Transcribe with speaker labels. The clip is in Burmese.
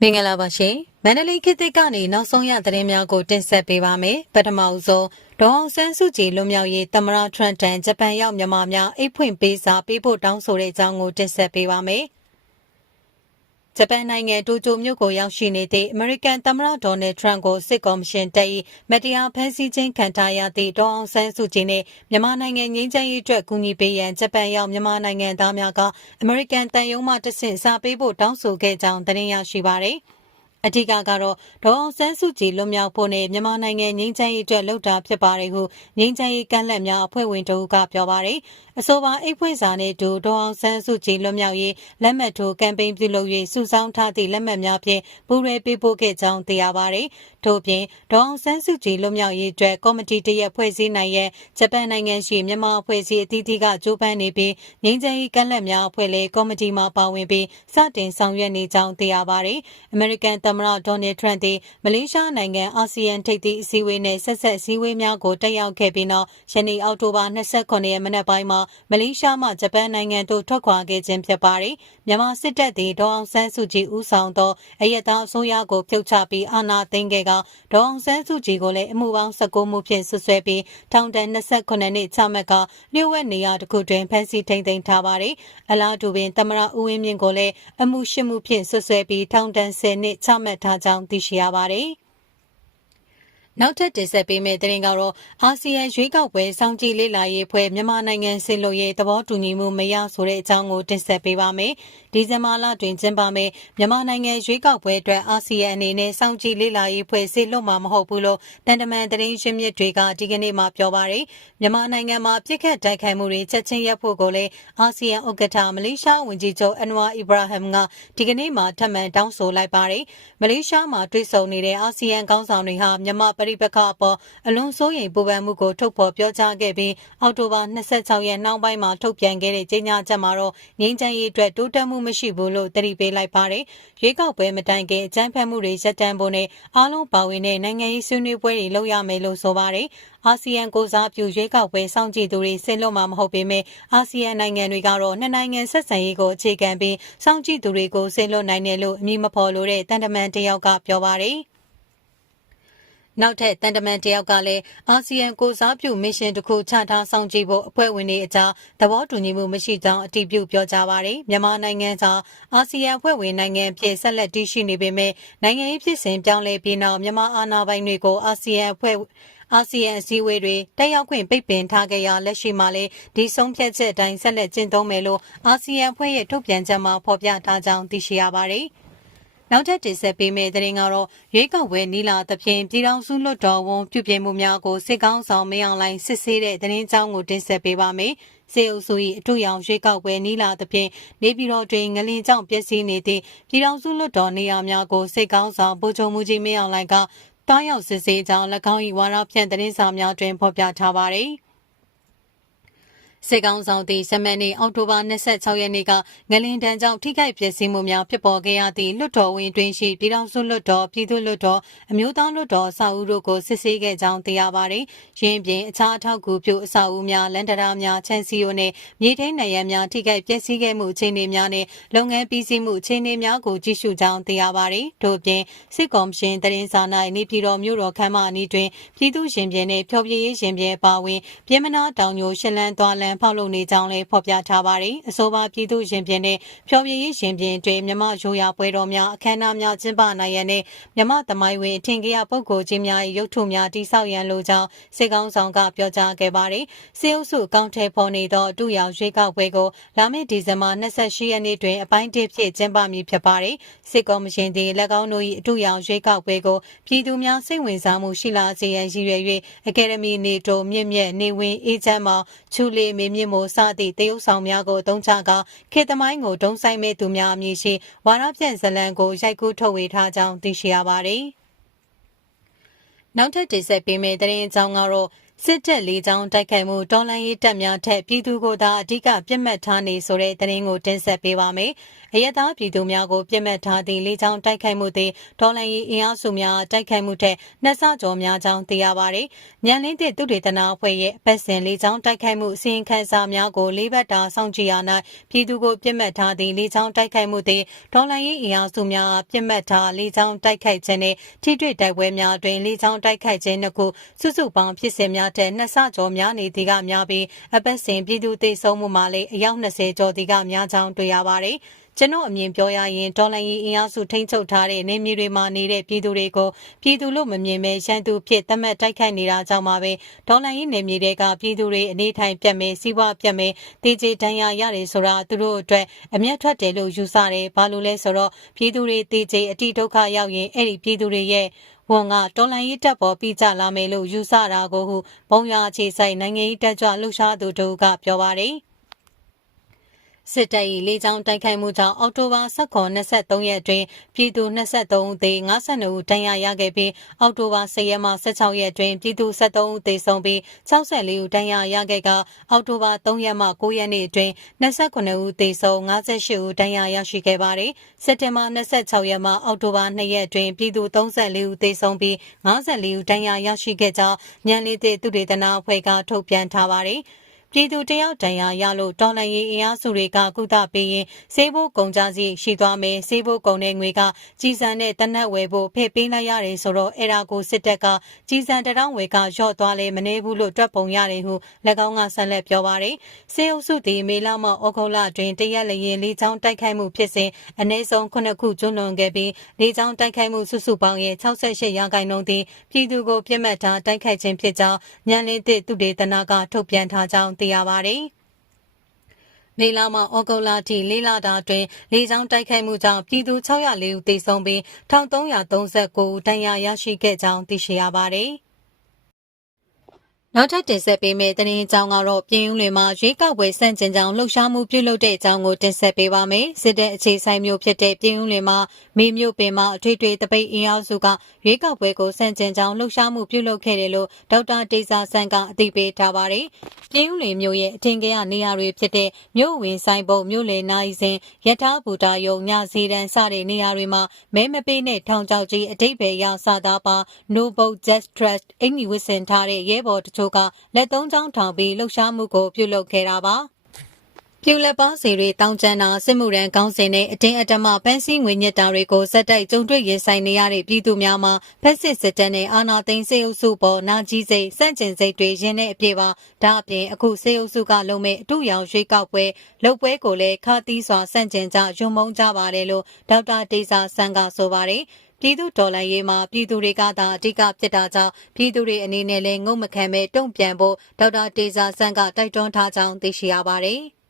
Speaker 1: မင်္ဂလာပါရှင်မန္တလေးခေတ်သစ်ကနေနောက်ဆုံးရသတင်းများကိုတင်ဆက်ပေးပါမယ်ပထမအဆုံးဒေါအောင်ဆန်းစုကြည်လွန်မြောက်ရေးတမရထရန့်တန်ဂျပန်ရောက်မြန်မာများအိတ်ဖွင့်ပေးစာပေးဖို့တောင်းဆိုတဲ့အကြောင်းကိုတင်ဆက်ပေးပါမယ် ဂျပန်နိုင်ငံတိုကျိုမြို့ကိုရောက်ရှိနေတဲ့အမေရိကန်သမ္မတဒေါ်နယ်ထရန့်ကိုစစ်ကော်မရှင်တပ်၏မတရားဖမ်းဆီးခြင်းခံထားရသည့်ဒေါအောင်ဆန်းစုကြည်နှင့်မြန်မာနိုင်ငံငြိမ်းချမ်းရေးအတွက်ကူညီပေးရန်ဂျပန်ရောက်မြန်မာနိုင်ငံသားများကအမေရိကန်တန်ယုံမှတဆင့်စာပေးဖို့တောင်းဆိုခဲ့ကြောင်းသတင်းရရှိပါသည်အထူးကတော့ဒေါအောင်ဆန်းစုကြည်လွတ်မြောက်ဖို့နဲ့မြန်မာနိုင်ငံငြိမ်းချမ်းရေးအတွက်လှုပ်တာဖြစ်ပါတယ်ဟုငြိမ်းချမ်းရေးကန့်လန့်များအဖွဲ့ဝင်တို့ကပြောပါတယ်အဆိုပါအိတ်ဖွင့်စာနဲ့တူဒေါအောင်ဆန်းစုကြည်လွတ်မြောက်ရေးလက်မှတ်ထိုးကမ်ပိန်းပြုလုပ်၍စုဆောင်းထားသည့်လက်မှတ်များဖြင့်ပူးရဲပေးပို့ခဲ့ကြောင်းသိရပါတယ်။ထို့ပြင်ဒေါအောင်ဆန်းစုကြည်လွတ်မြောက်ရေးအတွက်ကော်မတီတရက်ဖွဲ့စည်းနိုင်ရန်ဂျပန်နိုင်ငံရှိမြန်မာအဖွဲ့အစည်းအသီးသီးကကြိုးပမ်းနေပြီးငြိမ်းချမ်းရေးကန့်လန့်များအဖွဲ့လည်းကော်မတီမှပါဝင်ပြီးစတင်ဆောင်ရွက်နေကြောင်းသိရပါတယ်။အမေရိကန်သမ္မတဒေါ်နယ်ထရန့်သည်မလေးရှားနိုင်ငံအာဆီယံထိပ်သီးအစည်းအဝေးနဲ့ဆက်ဆက်အစည်းအဝေးများကိုတက်ရောက်ခဲ့ပြီးနောက်ယနေ့အောက်တိုဘာ29ရက်မနက်ပိုင်းမှာမလေးရှားမှဂျပန်နိုင်ငံသို့ထွက်ခွာခဲ့ခြင်းဖြစ်ပါတယ်။မြန်မာစစ်တပ်သည်ဒေါအောင်ဆန်းစုကြည်ဦးဆောင်သောအယက်သားအစိုးရကိုပြုတ်ချပြီးအာဏာသိမ်းခဲ့ကဒေါအောင်ဆန်းစုကြည်ကိုလည်းအမှုပေါင်း19မှုဖြင့်ဆွဆွဲပြီးထောင်ဒဏ်28နှစ်ချမှတ်ကလျှို့ဝှက်နေရတစ်ခုတွင်ဖမ်းဆီးထိန်သိမ်းထားပါတယ်။အလားတူပင်သမရဦးဝင်းမြင့်ကိုလည်းအမှုရှစ်မှုဖြင့်ဆွဆွဲပြီးထောင်ဒဏ်10နှစ်ချမှတ်ထားကြောင်းသိရှိရပါတယ်။ နောက်ထပ်တင်ဆက်ပေးမယ့်သတင်းကတော့အာဆီယံရွေးကောက်ပွဲစောင့်ကြည့်လေ့လာရေးဖွဲ့မြန်မာနိုင်ငံဆင်လို့ရေးသဘောတူညီမှုမရဆိုတဲ့အကြောင်းကိုတင်ဆက်ပေးပါမယ်။ဒီဇင်ဘာလတွင်ကျင်းပမယ့်မြန်မာနိုင်ငံရွေးကောက်ပွဲအတွက်အာဆီယံအနေနဲ့စောင့်ကြည့်လေ့လာရေးဖွဲ့ဆေလွတ်မှာမဟုတ်ဘူးလို့တန်တမန်သတင်းရင်းမြစ်တွေကဒီကနေ့မှပြောပါရယ်။မြန်မာနိုင်ငံမှာပြစ်ခတ်တိုက်ခိုက်မှုတွေချက်ချင်းရပ်ဖို့ကိုလည်းအာဆီယံဥက္ကဋ္ဌမလေးရှားဝန်ကြီးချုပ်အန်ဝါအီဘရာဟမ်ကဒီကနေ့မှထပ်မံတောင်းဆိုလိုက်ပါရယ်။မလေးရှားမှာတွေ့ဆုံနေတဲ့အာဆီယံခေါင်းဆောင်တွေဟာမြန်မာပရိပက္ခအပေါ်အလွန်စိုးရိမ်ပူပန်မှုကိုထုတ်ဖော်ပြောကြားခဲ့ပြီးအောက်တိုဘာ26ရက်နောက်ပိုင်းမှာထုတ်ပြန်ခဲ့တဲ့ကြေညာချက်မှာတော့ငြိမ်းချမ်းရေးအတွက်တိုးတက်မှုမရှိဘူးလို့တတိပေးလိုက်ပါတယ်။ရွေးကောက်ပွဲမတိုင်ခင်အကြမ်းဖက်မှုတွေရပ်တန့်ဖို့နဲ့အားလုံးပါဝင်တဲ့နိုင်ငံရေးဆွေးနွေးပွဲတွေလုပ်ရမယ်လို့ဆိုပါတယ်။အာဆီယံကိုစားပြုရွေးကောက်ပွဲစောင့်ကြည့်သူတွေဆင်လွတ်မှာမဟုတ်ပေမဲ့အာဆီယံနိုင်ငံတွေကတော့နှစ်နိုင်ငံဆက်ဆံရေးကိုအခြေခံပြီးစောင့်ကြည့်သူတွေကိုဆင်လွတ်နိုင်တယ်လို့အမည်မဖော်လိုတဲ့တန်တမန်တယောက်ကပြောပါတယ်။ နောက်ထပ်တန်တမန်တယောက်ကလည်းအာဆီယံကိုစားပြုမစ်ရှင်တစ်ခုချထားဆောင်ကြည့်ဖို့အဖွဲ့ဝင်တွေအကြားသဘောတူညီမှုမရှိကြောင်းအတည်ပြုပြောကြားပါတယ်မြန်မာနိုင်ငံသာအာဆီယံအဖွဲ့ဝင်နိုင်ငံဖြစ်ဆက်လက်တည်ရှိနေပေမဲ့နိုင်ငံရေးဖြစ်စဉ်ပြောင်းလဲပြီးနောက်မြန်မာအာဏာပိုင်တွေကိုအာဆီယံအဖွဲ့အာဆီယံအစည်းအဝေးတွေတက်ရောက်ခွင့်ပိတ်ပင်ထားခဲ့ရလက်ရှိမှာလည်းဒီဆုံးဖြတ်ချက်အတိုင်းဆက်လက်ကျင့်သုံးမယ်လို့အာဆီယံအဖွဲ့ရဲ့ထုတ်ပြန်ချက်မှာဖော်ပြထားကြောင်းသိရှိရပါတယ်။ နောက်ထပ်တင်ဆက်ပေးမယ့်သတင်းကတော့ရွေးကောက်ပွဲနီလာသဖြင့်ပြည်ထောင်စုလွှတ်တော်ဝန်ပြုပြင်မှုများကိုစစ်ကောင်းဆောင်မင်းအောင်လှိုင်စစ်ဆေးတဲ့သတင်းကြောင်းကိုတင်ဆက်ပေးပါမယ်။စေအုပ်စု၏အထူးရောင်ရွေးကောက်ပွဲနီလာသဖြင့်နေပြည်တော်တွင်ငလင်ကြောင့်ပျက်စီးနေသည့်ပြည်ထောင်စုလွှတ်တော်နေရာများကိုစစ်ကောင်းဆောင်ဗိုလ်ချုပ်မှုကြီးမင်းအောင်လှိုင်ကတားရောက်စစ်ဆေးကြောင်း၎င်း၏ဝါရဖြန့်သတင်းစာများတွင်ဖော်ပြထားပါသည်။ စစ်ကောင်ဆောင်သည့်ဇမန်နေ့အောက်တိုဘာ26ရက်နေ့ကငလင်တန်းကြောင့်ထိခိုက်ပျက်စီးမှုများဖြစ်ပေါ်ခဲ့ရသည့်လွှတ်တော်ဝင်တွင်ရှိပြည်ထောင်စုလွှတ်တော်ပြည်သူ့လွှတ်တော်အမျိုးသားလွှတ်တော်အဆောက်အဦတို့ကိုစစ်ဆေးခဲ့ကြောင်းသိရပါတယ်။ရင်းပြင်အခြားအထောက်အကူပြုအဆောက်အဦများလန်တရာများချန်စီယိုနှင့်မြေထိန်နယ်ရများထိခိုက်ပျက်စီးခဲ့မှုအခြေအနေများနှင့်လုပ်ငန်းပြီးစီးမှုအခြေအနေများကိုကြည့်ရှုကြောင်းသိရပါတယ်။ထို့ပြင်စစ်ကော်မရှင်တရင်စာ၌နေပြည်တော်မြို့တော်ခမ်းမအနီးတွင်ပြည်သူ့ရှင်ပြင်နှင့်ဖျော်ဖြေရေးရှင်ပြင်ပါဝင်ပြည်မနာတောင်ညိုရှလန်းသွားလန်ဖောက်လုပ်နေကြောင်းလည်းဖော်ပြထားပါတယ်။အဆိုပါပြည်သူရင်ပြင်နဲ့ဖျော်ဖြေရေးရင်ပြင်တွင်မြမရိုးရာပွဲတော်များအခမ်းအနားများကျင်းပနိုင်ရန်နဲ့မြမသမိုင်းဝင်အထင်ကြီးပုဂ္ဂိုလ်ကြီးများ၏ရုပ်ထုများတိဆောက်ရန်လိုကြောင်းစေကောင်းဆောင်ကပြောကြားခဲ့ပါတယ်။စေအုပ်စုအကောင့်ထဲပေါ်နေသောအတူရောင်ရွေးကောက်ပွဲကိုလာမယ့်ဒီဇင်ဘာ28ရက်နေ့တွင်အပိုင်းတစ်ဖြစ်ကျင်းပမည်ဖြစ်ပါတယ်။စစ်ကော်မရှင်သည်၎င်းတို့၏အတူရောင်ရွေးကောက်ပွဲကိုပြည်သူများစိတ်ဝင်စားမှုရှိလာစေရန်ရည်ရွယ်၍အကယ်ဒမီနေတိုမြင့်မြတ်နေဝင်အေးချမ်းမှချူလီမေမြင့်မို့စသည့်တရုတ်ဆောင်များကိုအသုံးချကခေတ်သမိုင်းကိုဒုံဆိုင်မဲ့သူများအမည်ရှိဝါရပြန့်ဇလံကိုရိုက်ကူးထုတ်ဝေထားကြောင်းသိရှိရပါတယ်။နောက်ထပ်တင်ဆက်ပေးမယ့်သတင်းအကြောင်းကတော့စစ်တပ်လေးချောင်းတိုက်ခိုက်မှုတော်လှန်ရေးတပ်များထက်ပြည်သူကိုသာအဓိကပြစ်မှတ်ထားနေဆိုတဲ့သတင်းကိုတင်ဆက်ပေးပါမယ်။ အယက်သားပြည်သူများကိုပြစ်မှတ်ထားသည့်လေကြောင်းတိုက်ခိုက်မှုသည်ဒေါ်လာရေးအင်အားစုများတိုက်ခိုက်မှုထက်နှစ်ဆကျော်များကြောင်းသိရပါသည်။ညံလင်းသည့်သုတေသနအဖွဲ့ရဲ့ပတ်စဉ်လေကြောင်းတိုက်ခိုက်မှုအစီရင်ခံစာများကိုလေးဘက်တာစောင့်ကြည့်ရ၌ပြည်သူကိုပြစ်မှတ်ထားသည့်လေကြောင်းတိုက်ခိုက်မှုသည်ဒေါ်လာရေးအင်အားစုများပြစ်မှတ်ထားလေကြောင်းတိုက်ခိုက်ခြင်းနှင့်ထိတွေ့တိုက်ပွဲများတွင်လေကြောင်းတိုက်ခိုက်ခြင်းနှစ်ခုစုစုပေါင်းဖြစ်စဉ်များထက်နှစ်ဆကျော်များနေသည်ကများပြီးအပတ်စဉ်ပြည်သူသေဆုံးမှုမှာလည်းအယောက်20ကျော်သည်ကများကြောင်းတွေ့ရပါသည် ကျွန်တော်အမြင်ပြောရရင်ဒေါ်လာရီအင်အားစုထိန်းချုပ်ထားတဲ့နေမြေတွေမှာနေတဲ့ပြည်သူတွေကိုပြည်သူလို့မမြင်မဲရန်သူဖြစ်သတ်မှတ်တိုက်ခိုက်နေတာကြောင့်ပါပဲဒေါ်လာရီနေမြေတွေကပြည်သူတွေအနေထိုင်ပြတ်မဲစီးပွားပြတ်မဲတေကျေတန်ရာရတယ်ဆိုတာသူတို့အတွက်အမျက်ထွက်တယ်လို့ယူဆတယ်ဘာလို့လဲဆိုတော့ပြည်သူတွေတေကျေအတိဒုက္ခရောက်ရင်အဲ့ဒီပြည်သူတွေရဲ့ဝန်ကတော်လန်ရေးတပ်ပေါ်ပြီးကြလာမယ်လို့ယူဆတာကိုဟုဘုံရအခြေဆိုင်နိုင်ငံရေးတပ်ကြွလှုပ်ရှားသူတို့ကပြောပါတယ် စစ်တပ်၏လေကြောင်းတိုက်ခိုက်မှုကြောင့်အောက်တိုဘာ19-23ရက်တွင်ပြည်သူ23ဦးသေ52ဦးဒဏ်ရာရခဲ့ပြီးအောက်တိုဘာ10ရက်မှ16ရက်တွင်ပြည်သူ73ဦးသေဆုံးပြီး64ဦးဒဏ်ရာရခဲ့ကအောက်တိုဘာ3ရက်မှ9ရက်နေ့တွင်29ဦးသေဆုံး58ဦးဒဏ်ရာရရှိခဲ့ပါသည်စက်တင်ဘာ26ရက်မှအောက်တိုဘာ2ရက်တွင်ပြည်သူ34ဦးသေဆုံးပြီး54ဦးဒဏ်ရာရရှိခဲ့ကြောင်းညံလေးသည့်သူဒေသနာအဖွဲ့ကထုတ်ပြန်ထားပါသည် ပြည်သူတယောက်တန်ရာရလို့တော်လှန်ရေးအင်အားစုတွေကကုသပေးရင်စေးဖို့ကုန်ကြစီရှိသွားမယ်စေးဖို့ကုန်တဲ့ငွေကကြီးစံတဲ့တနက်ဝယ်ဖို့ဖိပေးလိုက်ရတယ်ဆိုတော့အဲ့ဒါကိုစစ်တပ်ကကြီးစံတရောင်းဝယ်ကရော့သွားလဲမနေဘူးလို့တွက်ပုံရတယ်ဟု၎င်းကဆက်လက်ပြောပါတယ်စေအုပ်စုသည်မေလမှဩဂုတ်လတွင်တရက်လျင်လေးချောင်းတိုက်ခိုက်မှုဖြစ်စဉ်အနည်းဆုံး9ခုကျွလွန်ခဲ့ပြီးလေးချောင်းတိုက်ခိုက်မှုစုစုပေါင်းရဲ့68ရာခိုင်နှုန်းသည်ပြည်သူကိုပြစ်မှတ်ထားတိုက်ခိုက်ခြင်းဖြစ်ကြောင်းညံလင်းသည့်သူဒေသနာကထုတ်ပြန်ထားကြောင်းသိရပါတယ်။နေလာမှာဩဂုတ်လထိလေးလတာတွင်လေကြောင်းတိုက်ခိုက်မှုကြောင့်ပြည်သူ604ဦးသေဆုံးပြီး1339ဦးဒဏ်ရာရရှိခဲ့ကြောင်းသိရှိရပါတယ်။ နောက်ထပ်တင်ဆက်ပေးမယ့်သတင်းအကြောင်းကတော့ပြည်ဦးလွင်မှာရွေးကောက်ပွဲစန့်ကျင်ကြောင်းလှုပ်ရှားမှုပြုလုပ်တဲ့အကြောင်းကိုတင်ဆက်ပေးပါမယ်။စစ်တပ်အခြေဆိုင်မျိုးဖြစ်တဲ့ပြည်ဦးလွင်မှာမေမျိုးပင်မှာအထွေထွေတပိတ်အင်အားစုကရွေးကောက်ပွဲကိုစန့်ကျင်ကြောင်းလှုပ်ရှားမှုပြုလုပ်ခဲ့တယ်လို့ဒေါက်တာတေဇာဆန်ကအသိပေးထားပါတယ်။ပြည်ဦးလွင်မျိုးရဲ့အထင်ကြီးနေရာတွေဖြစ်တဲ့မြို့ဝင်ဆိုင်ပုံမြို့လေနိုင်စဉ်ရထားဘူတာယုံညစီတန်းစတဲ့နေရာတွေမှာမဲမပေးနဲ့ထောင်ချောက်ကြီးအတိတ်ပဲရစာသားပါ No Vote Just Trust အင်္ဂီဝစ်စင်ထားတဲ့ရဲဘော်တချို့ကလက်သုံးချောင်းထောင်ပြီးလှုပ်ရှားမှုကိုပြုလုပ်ခဲ့တာပါပြူလက်ပါစီတွေတောင်းကျမ်းတာစစ်မှုရန်ကောင်းစဉ်နဲ့အတင်းအဓမ္မပန်းစည်းငွေညစ်တာတွေကိုစက်တိုက်ကြုံတွေ့ရင်ဆိုင်နေရတဲ့ပြည်သူများမှာဖက်စစ်စစ်တပ်နဲ့အာဏာသိမ်းစေအုပ်စုပေါ်နာကြီးစိတ်စန့်ကျင်စိတ်တွေရင်းတဲ့အပြည့်ပါဒါအပြင်အခုစေအုပ်စုကလုံးမဲ့အထူးရောင်ရွေးကောက်ပွဲလုပ်ပွဲကိုလည်းခါသီးစွာစန့်ကျင်ကြယုံမုန်းကြပါတယ်လို့ဒေါက်တာတေဇာဆန်ကဆိုပါတယ် ပြည်သူတော်လှန်ရေးမှာပြည်သူတွေကသာအဓိကဖြစ်တာကြောင့်ပြည်သူတွေအနေနဲ့လည်းငုံမခံမဲ့တုံ့ပြန်ဖို့ဒေါက်တာတေဇာဆန်းကတိုက်တွန်းထားကြောင်းသိရှိရပါတယ်။